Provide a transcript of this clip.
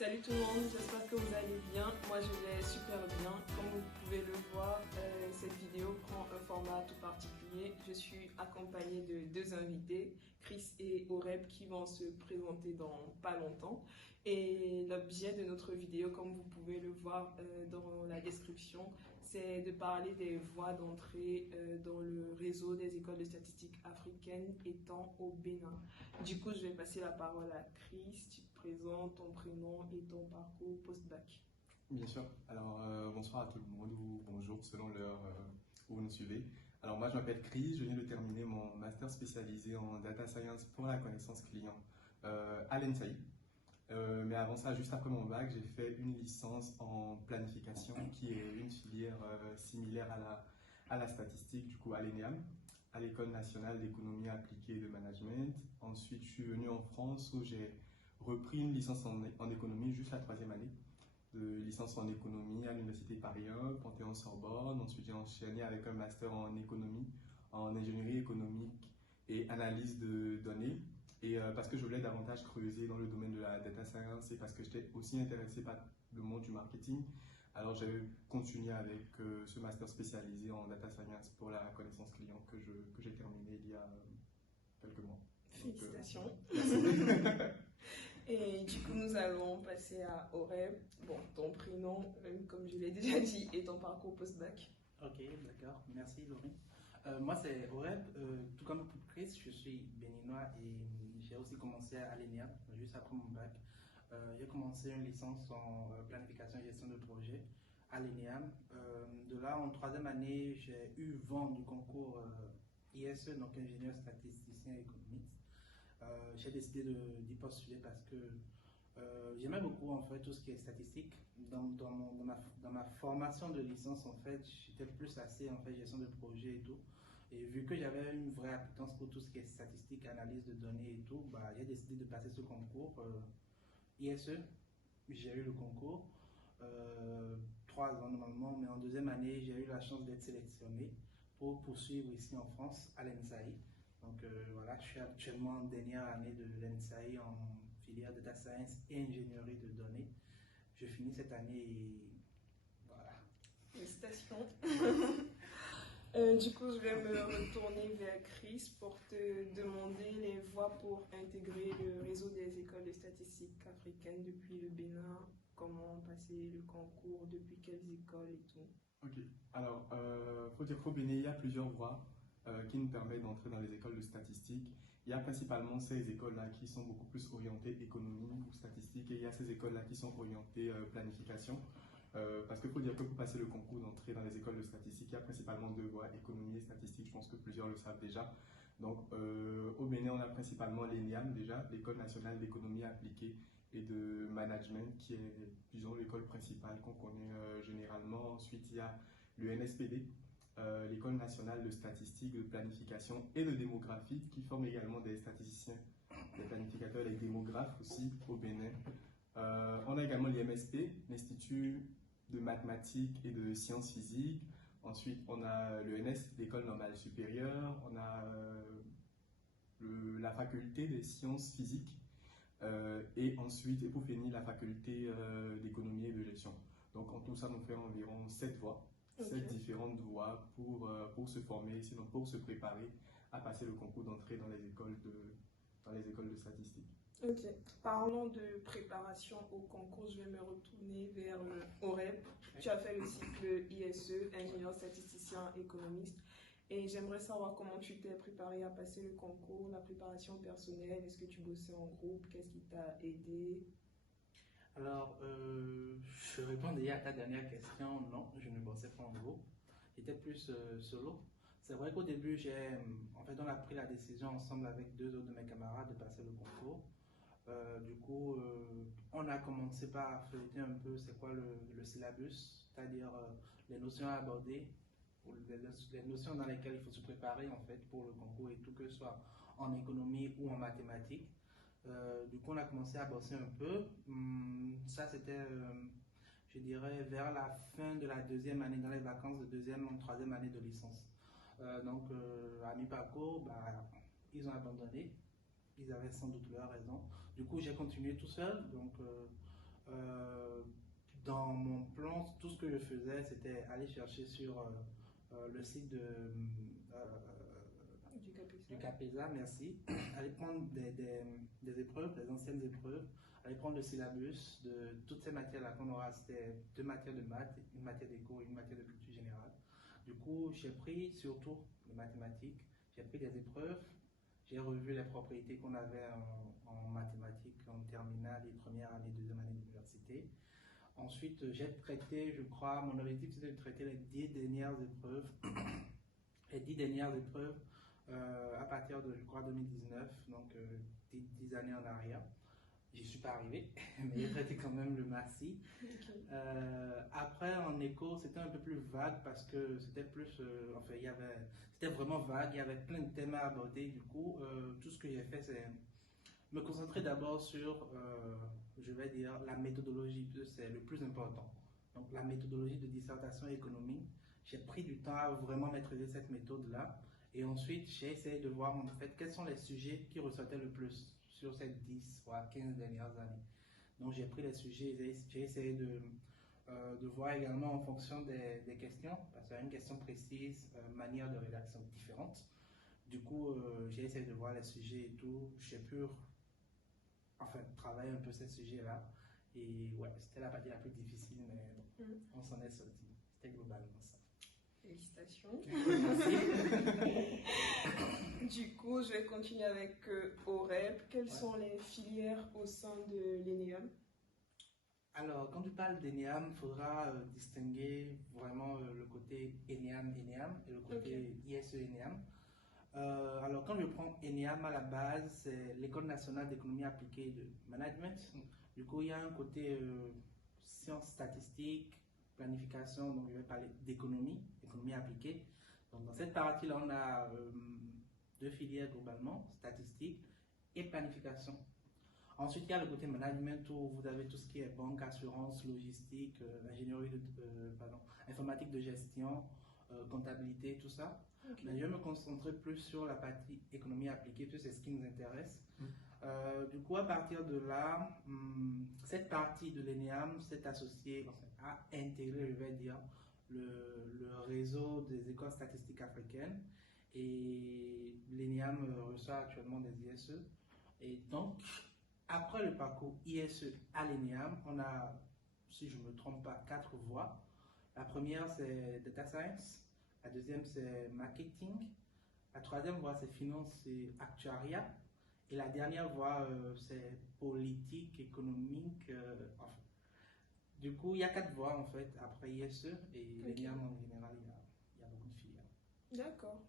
Salut tout le monde, j'espère que vous allez bien. Moi je vais super bien. Comme vous pouvez le voir, cette vidéo prend un format tout particulier. Je suis accompagnée de deux invités, Chris et Oreb, qui vont se présenter dans pas longtemps. Et l'objet de notre vidéo, comme vous pouvez le voir dans la description, c'est de parler des voies d'entrée dans le réseau des écoles de statistiques africaines étant au Bénin. Du coup, je vais passer la parole à Chris. Tu te présentes, ton prénom et ton parcours post-bac. Bien sûr. Alors, bonsoir à tout le monde ou bonjour selon l'heure où vous nous suivez. Alors, moi, je m'appelle Chris. Je viens de terminer mon master spécialisé en data science pour la connaissance client à l'ENSAI. Mais avant ça, juste après mon bac, j'ai fait une licence en planification qui est une filière similaire à la statistique, du coup à l'ENEAM, à l'École nationale d'économie appliquée et de management. Ensuite, je suis venu en France où j'ai repris une licence en économie, juste la troisième année de licence en économie à l'Université Paris 1, Panthéon-Sorbonne. Ensuite, j'ai enchaîné avec un master en économie, en ingénierie économique et analyse de données. Et parce que je voulais davantage creuser dans le domaine de la data science et parce que j'étais aussi intéressé par le monde du marketing, alors j'ai continué avec ce master spécialisé en data science pour la connaissance client que j'ai terminé il y a quelques mois. Félicitations. Et du coup, nous allons passer à Oreb. Bon, ton prénom, comme je l'ai déjà dit, et ton parcours post-bac. Ok, d'accord. Merci, Laurie. Moi, c'est Oreb. Tout comme pour Chris, je suis béninois et j'ai aussi commencé à l'ENEAM, juste après mon bac. J'ai commencé une licence en planification et gestion de projet à l'ENEAM. De là, en troisième année, j'ai eu vent du concours ISE, donc ingénieur statisticien économiste. J'ai décidé d'y postuler parce que j'aimais beaucoup en fait tout ce qui est statistique. Dans ma formation de licence, en fait, j'étais plus assez en fait gestion de projet et tout. Et vu que j'avais une vraie appétence pour tout ce qui est statistique, analyse de données et tout, bah, j'ai décidé de passer ce concours ISE. J'ai eu le concours, 3 ans normalement, mais en deuxième année, j'ai eu la chance d'être sélectionné pour poursuivre ici en France à l'ENSAI. Donc voilà, je suis actuellement en dernière année de l'ENSAI en filière data science et ingénierie de données. Je finis cette année et voilà. Félicitations. Du coup, je vais me retourner vers Chris pour te demander les voies pour intégrer le réseau des écoles de statistiques africaines depuis le Bénin. Comment passer le concours, depuis quelles écoles et tout. Ok, alors, faut dire qu'au Bénin, il y a plusieurs voies qui nous permettent d'entrer dans les écoles de statistique. Il y a principalement ces écoles-là qui sont beaucoup plus orientées économie ou statistique et il y a ces écoles-là qui sont orientées planification. Parce qu'il faut dire que pour passer le concours d'entrée dans les écoles de statistique, il y a principalement deux voies, économie et statistique. Je pense que plusieurs le savent déjà. Donc, au Bénin, on a principalement l'ENEAM déjà, l'École nationale d'économie appliquée et de management, qui est, disons, l'école principale qu'on connaît généralement. Ensuite, il y a l'UNSPD, l'École nationale de statistique, de planification et de démographie, qui forme également des statisticiens, des planificateurs, des démographes aussi au Bénin. On a également l'IMSP, l'Institut de mathématiques et de sciences physiques. Ensuite, on a l'ENS, l'École normale supérieure. On a la faculté des sciences physiques. Et ensuite, et pour finir, la faculté d'économie et de gestion. Donc, en tout ça, nous fait environ 7 voies, Okay. 7 différentes voies pour se former, sinon pour se préparer à passer le concours d'entrée dans les écoles de statistique. Ok, parlons de préparation au concours, je vais me retourner vers Oreb. Tu as fait le cycle ISE, ingénieur statisticien économiste, et j'aimerais savoir comment tu t'es préparé à passer le concours, la préparation personnelle, est-ce que tu bossais en groupe, qu'est-ce qui t'a aidé? Alors, je réponds déjà à ta dernière question. Non, je ne bossais pas en groupe. J'étais plus solo. C'est vrai qu'au début, on a pris la décision ensemble avec 2 autres de mes camarades de passer le concours. Du coup, on a commencé par feuilleter un peu c'est quoi le syllabus, c'est-à-dire les notions à aborder, ou les notions dans lesquelles il faut se préparer en fait pour le concours et tout, que ce soit en économie ou en mathématiques. Du coup, on a commencé à bosser un peu. Ça, c'était, je dirais, vers la fin de la deuxième année, dans les vacances de deuxième ou troisième année de licence. Donc, à mi-parcours, bah, ils ont abandonné. Ils avaient sans doute leur raison. Du coup, j'ai continué tout seul. Donc, Dans mon plan, tout ce que je faisais, c'était aller chercher sur le site du CAPESA, merci, aller prendre des épreuves, des anciennes épreuves, aller prendre le syllabus de toutes ces matières-là qu'on aura. C'était 2 matières de maths, une matière d'éco et une matière de culture générale. Du coup, j'ai pris surtout les mathématiques, j'ai pris des épreuves, j'ai revu les propriétés qu'on avait en mathématiques en terminale et première année, deuxième année d'université. Ensuite, j'ai traité, je crois, mon objectif c'était de traiter les 10 dernières épreuves, les 10 dernières épreuves à partir de, je crois, 2019, donc 10 années en arrière. J'y suis pas arrivé, mais j'ai traité quand même le MASI. Okay. Après, en éco, c'était un peu plus vague parce que c'était plus, enfin, c'était vraiment vague, il y avait plein de thèmes à aborder. Du coup, tout ce que j'ai fait, c'est me concentrer d'abord sur, je vais dire, la méthodologie, c'est le plus important. Donc, la méthodologie de dissertation économique, j'ai pris du temps à vraiment maîtriser cette méthode-là. Et ensuite, j'ai essayé de voir en fait quels sont les sujets qui ressortaient le plus sur ces 10 ou 15 dernières années. Donc, j'ai pris les sujets, j'ai essayé de voir également en fonction des questions, parce qu'il y a une question précise, manière de rédaction différente. Du coup, j'ai essayé de voir les sujets et tout. J'ai pu travailler un peu ces sujets-là. Et ouais, c'était la partie la plus difficile, mais on s'en est sorti. C'était globalement ça. Félicitations. Du coup, je vais continuer avec OREP. Quelles sont les filières au sein de l'ENEAM? Alors, quand tu parles d'ENEAM, il faudra distinguer vraiment le côté ENEAM et le côté ISE-ENEAM. Alors, quand je prends ENEAM à la base, c'est l'École nationale d'économie appliquée et de management. Du coup, il y a un côté sciences statistiques, planification, donc je vais parler d'économie, économie appliquée. Donc, dans cette partie-là, on a 2 filières globalement, statistiques et planification. Ensuite, il y a le côté management où vous avez tout ce qui est banque, assurance, logistique, ingénierie, informatique de gestion, comptabilité, tout ça. Okay. Mais je vais me concentrer plus sur la partie économie appliquée, tout c'est ce qui nous intéresse. Du coup, à partir de là, cette partie de l'ENEAM s'est associée à intégrer, je vais dire, le réseau des écoles statistiques africaines. Et l'ENEAM reçoit actuellement des ISE. Et donc, après le parcours ISE à l'ENEAM, on a, si je ne me trompe pas, 4 voies. La première, c'est Data Science. La deuxième, c'est Marketing. La troisième voie, c'est Finance et Actuariat. Et la dernière voie, c'est Politique, économique. Enfin. Du coup, il y a 4 voies, en fait, après ISE. Et l'ENEAM, en général, il y a beaucoup de filières. D'accord.